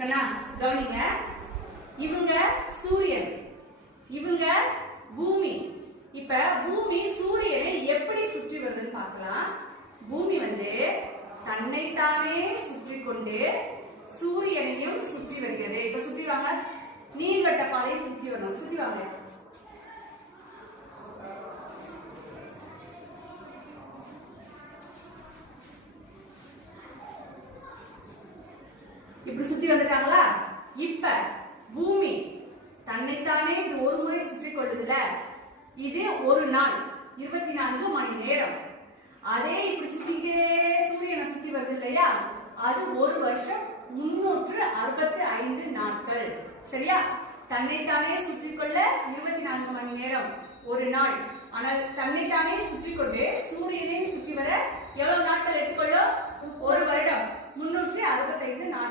கண்ணா கவனிங்க. இவங்க சூரியன், இவங்க பூமி. இப்ப பூமி சூரியனை எப்படி சுற்றி வருதுன்னு பார்க்கலாம். பூமி தன்னைத்தானே சுற்றி கொண்டு சூரியனையும் சுற்றி வருகிறது. இப்ப சுற்றி வாங்க, நீள்வட்ட பாதையை சுற்றி வரணும். சுற்றி வாங்க. இப்படி சுத்தி வந்துட்டாங்களா? இப்ப பூமி தன்னைத்தானே ஒரு முறை சுற்றி கொள்ளுதுல, இது ஒரு நாள் 24 மணி நேரம். அதே இப்படி சுத்திட்டே சூரியனை சுத்தி வருது இல்லையா, அது ஒரு வருஷம் 365 நாட்கள். சரியா? தன்னைத்தானே சுற்றி கொள்ள 24 மணி நேரம் ஒரு நாள். ஆனால் தன்னைத்தானே சுற்றி கொண்டு சூரியனை சுற்றி வர எவ்வளவு நாட்கள் எடுத்துக்கொள்ளும்? ஒரு வருடம் 365 நாட்கள்.